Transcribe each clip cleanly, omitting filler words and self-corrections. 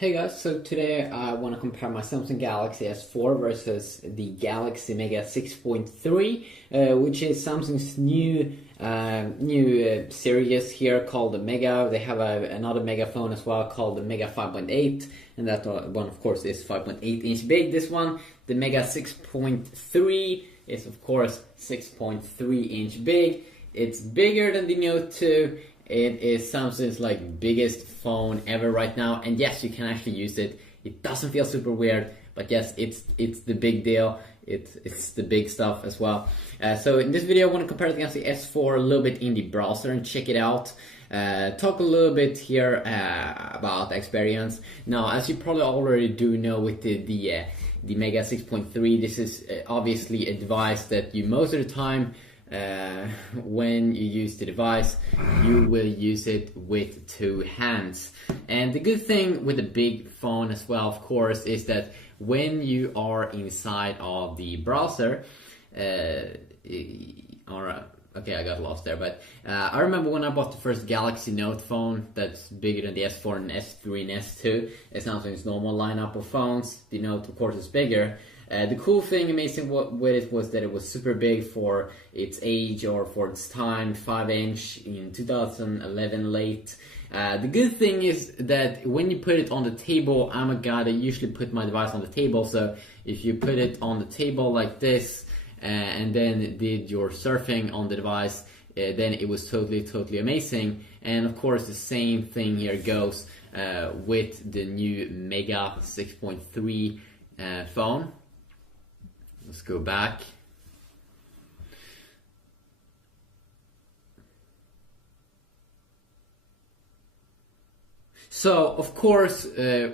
Hey guys, so today I want to compare my Samsung Galaxy S4 versus the Galaxy Mega 6.3, which is Samsung's new series here called the Mega. They have another Mega phone as well called the Mega 5.8, and that one of course is 5.8 inch big. This one, the Mega 6.3, is of course 6.3 inch big. It's bigger than the Note 2. It is Samsung's biggest phone ever right now, and yes, you can actually use it. It doesn't feel super weird, but yes, it's the big deal. It's the big stuff as well. So in this video, I want to compare it against the S4 a little bit in the browser and check it out. Talk a little bit here about the experience. Now, as you probably already do know with the Mega 6.3, this is obviously a device that you most of the time when you use the device, you will use it with two hands. And the good thing with a big phone as well, of course, is that when you are inside of the browser, okay, I got lost there, but I remember when I bought the first Galaxy Note phone that's bigger than the S4 and S3 and S2. It's Samsung's normal lineup of phones. The Note, of course, is bigger. The cool thing, amazing with it was that it was super big for its age or for its time, 5-inch in 2011 late. The good thing is that when you put it on the table, I'm a guy that usually put my device on the table, so if you put it on the table like this and then did your surfing on the device, then it was totally amazing. And of course the same thing here goes with the new Mega 6.3 phone. Let's go back. So, of course,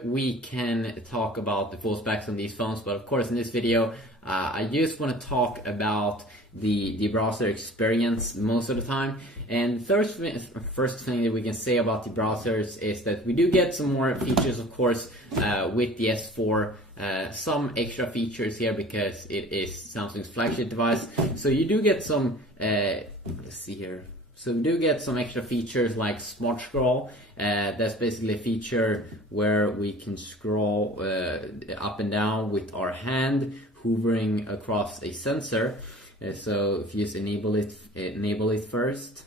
we can talk about the full specs on these phones, but of course in this video, I just want to talk about the browser experience most of the time. And first thing that we can say about the browsers is that we do get some more features, of course, with the S4. Some extra features here because it is Samsung's flagship device. So you do get some, let's see here. So we do get some extra features like Smart Scroll. That's basically a feature where we can scroll up and down with our hand, hovering across a sensor. So if you just enable it first.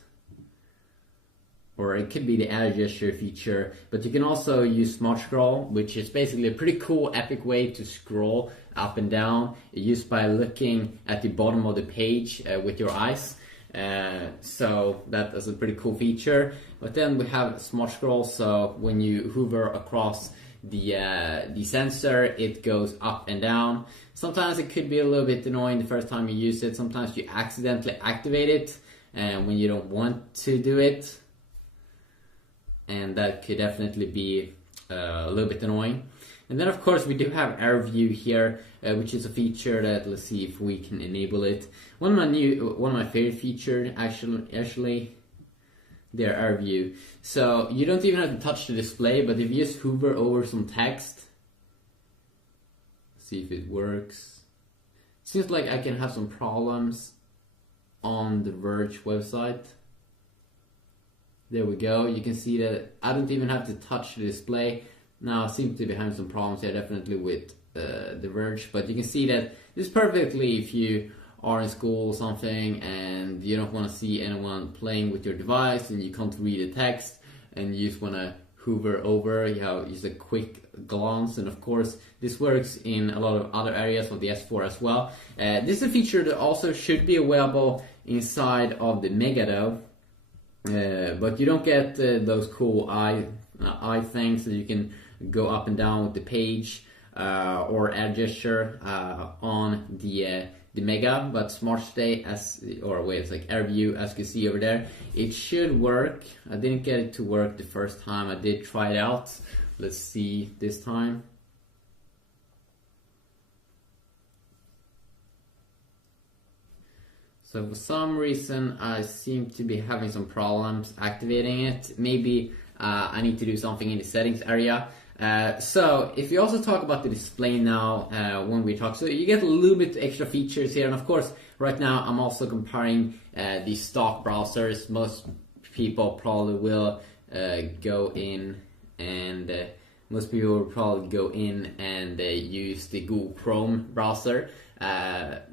Or it could be the add gesture feature, but you can also use Smart Scroll, which is basically a pretty cool, epic way to scroll up and down, used by looking at the bottom of the page with your eyes. So that is a pretty cool feature. But then we have Smart Scroll, so when you hover across the sensor, it goes up and down. Sometimes it could be a little bit annoying the first time you use it. Sometimes you accidentally activate it when you don't want to do it. And that could definitely be a little bit annoying. And then of course we do have Air View here, which is a feature that, let's see if we can enable it. One of my favorite features actually, their Air View. So you don't even have to touch the display, but if you just hover over some text, see if it works. Seems like I can have some problems on the Verge website. There we go. You can see that I don't even have to touch the display. Now I seem to be having some problems here, definitely with the Verge, but you can see that this is perfectly if you are in school or something and you don't want to see anyone playing with your device and you can't read the text and you just want to hover over, you have just a quick glance. And of course this works in a lot of other areas of the S4 as well. This is a feature that also should be available inside of the Mega though. But you don't get those cool eye things that you can go up and down with the page or add gesture on the Mega. But Smart Stay it's like Air View, as you can see over there, it should work. I didn't get it to work the first time. I did try it out. Let's see this time. So for some reason I seem to be having some problems activating it. Maybe I need to do something in the settings area. So if you also talk about the display now when we talk, so you get a little bit extra features here. And of course right now I'm also comparing the stock browsers. Most people probably will go in and most people will probably go in and use the Google Chrome browser.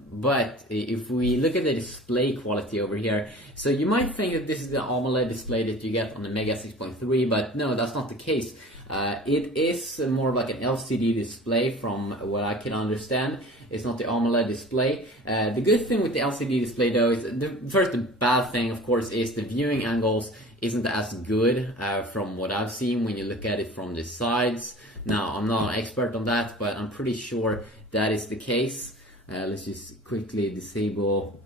But if we look at the display quality over here, so you might think that this is the AMOLED display that you get on the Mega 6.3, but no, that's not the case. It is more like an LCD display from what I can understand. It's not the AMOLED display. The good thing with the LCD display though is, the bad thing of course is the viewing angles isn't as good from what I've seen when you look at it from the sides. Now, I'm not an expert on that, but I'm pretty sure that is the case. Let's just quickly disable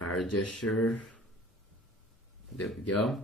our gesture. There we go.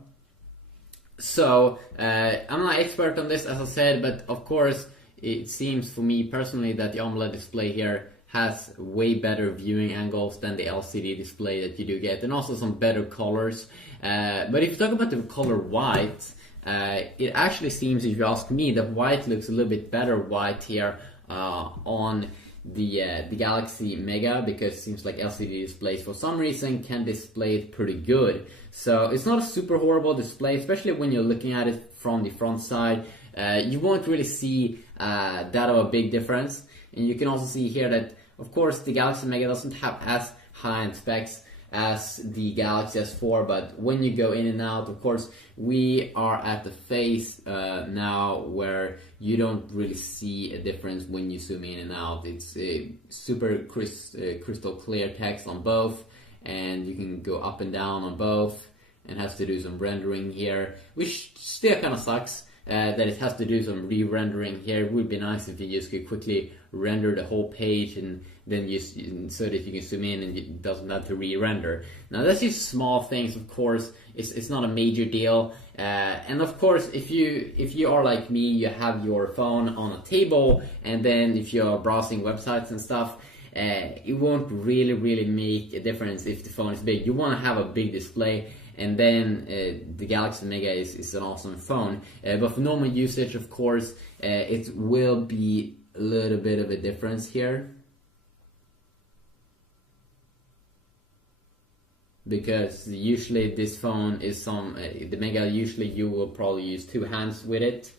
So, I'm not an expert on this, as I said, but of course, it seems for me personally that the AMOLED display here has way better viewing angles than the LCD display that you do get, and also some better colors. But if you talk about the color white, it actually seems, if you ask me, that white looks a little bit better white here on the Galaxy Mega, because it seems like LCD displays for some reason can display it pretty good. So it's not a super horrible display, especially when you're looking at it from the front side. You won't really see that of a big difference. And you can also see here that, of course, the Galaxy Mega doesn't have as high-end specs as the Galaxy S4, but when you go in and out, of course, we are at the phase now where you don't really see a difference when you zoom in and out. It's a super crystal clear text on both, and you can go up and down on both, and has to do some rendering here, which still kind of sucks. That it has to do some re-rendering here. It would be nice if you just could quickly render the whole page and then so that you can zoom in and it doesn't have to re-render. Now that's just small things, of course. It's not a major deal. And of course, if you are like me, you have your phone on a table, and then if you're browsing websites and stuff, it won't really make a difference if the phone is big. You want to have a big display. And then the Galaxy Mega is an awesome phone. But for normal usage, of course, it will be a little bit of a difference here. Because usually this phone is the Mega, usually you will probably use two hands with it.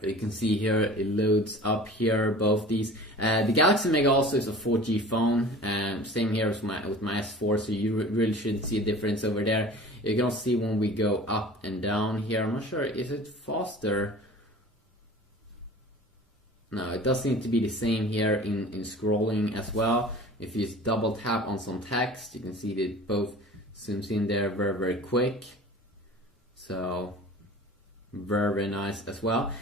You can see here it loads up here, both these. The Galaxy Mega also is a 4G phone, same here with my S4, so you really shouldn't see a difference over there. You can also see when we go up and down here, I'm not sure, is it faster? No, it does seem to be the same here in scrolling as well. If you just double tap on some text, you can see that it both zooms in there very quick. So very nice as well.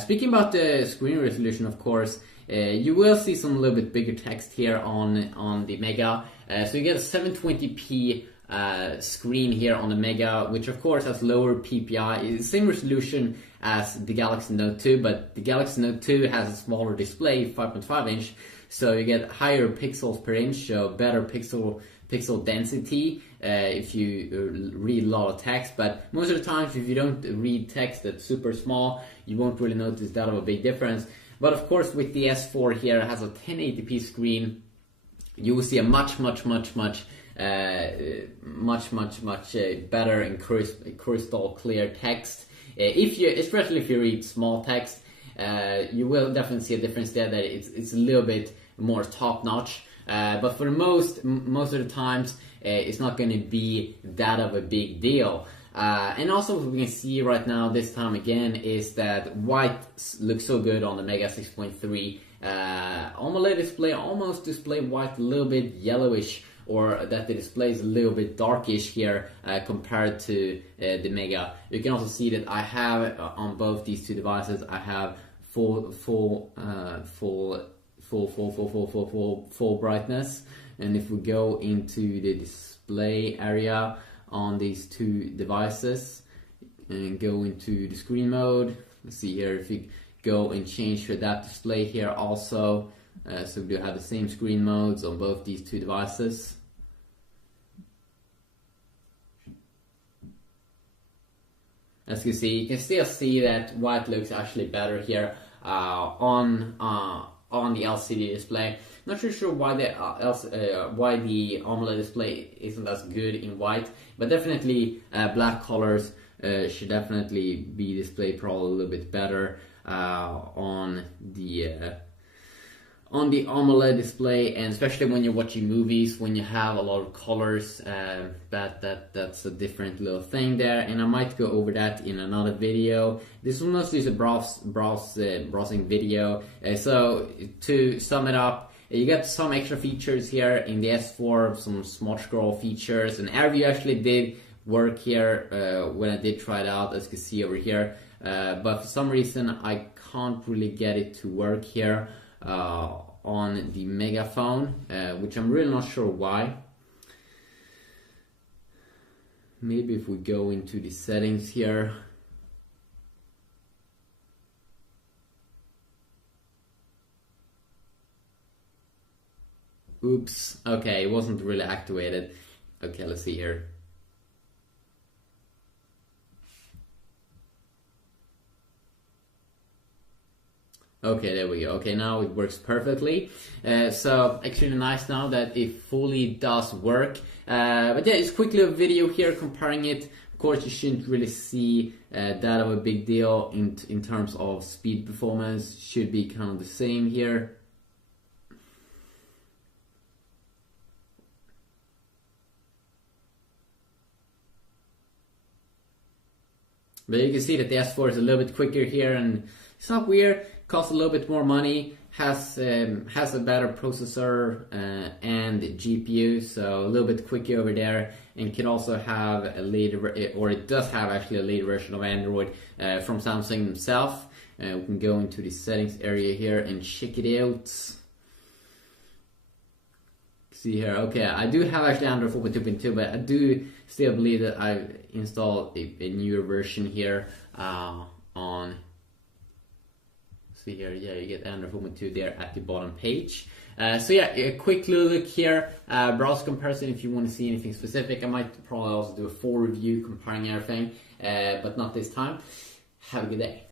Speaking about the screen resolution, of course, you will see some little bit bigger text here on the Mega. So you get a 720p screen here on the Mega, which of course has lower PPI. It's the same resolution as the Galaxy Note 2, but the Galaxy Note 2 has a smaller display, 5.5 inch, so you get higher pixels per inch, so better pixel density if you read a lot of text. But most of the times, if you don't read text that's super small, you won't really notice that of a big difference. But of course, with the S4 here, it has a 1080p screen. You will see a much better and crystal clear text. Especially if you read small text, you will definitely see a difference there. That it's a little bit more top notch. But for most of the times, it's not going to be that of a big deal. And also what we can see right now this time again is that white looks so good on the Mega 6.3. AMOLED display almost display white a little bit yellowish, or that the display is a little bit darkish here compared to the Mega. You can also see that I have on both these two devices, I have full brightness. And if we go into the display area on these two devices and go into the screen mode, let's see here, if you go and change for that display here also, so we do have the same screen modes on both these two devices. As you can still see that white looks actually better here on the LCD display. Not really sure why why the AMOLED display isn't as good in white, but definitely black colors should definitely be displayed probably a little bit better on the AMOLED display, and especially when you're watching movies, when you have a lot of colors, that's a different little thing there, and I might go over that in another video. This will mostly is a browsing video. So to sum it up, you got some extra features here in the S4, some smart scroll features, and AirView actually did work here when I did try it out, as you can see over here, but for some reason I can't really get it to work here on the Megaphone, which I'm really not sure why. Maybe if we go into the settings here. Oops, okay, it wasn't really activated. Okay, let's see here. Okay, there we go. Okay, now it works perfectly. So actually nice now that it fully does work. But yeah, it's quickly a video here comparing it. Of course, you shouldn't really see that of a big deal in terms of speed performance. Should be kind of the same here. But you can see that the S4 is a little bit quicker here, and it's not weird. Costs a little bit more money. Has a better processor and GPU, so a little bit quicker over there, and can also have a later, or it does have actually a later version of Android from Samsung themselves. We can go into the settings area here and check it out. See here, okay, I do have actually Android 4.2.2, but I do still believe that I've installed a newer version here on. See here, yeah, you get Android 4.2 there at the bottom page. So yeah, a quick little look here, browser comparison if you want to see anything specific. I might probably also do a full review comparing everything, but not this time. Have a good day.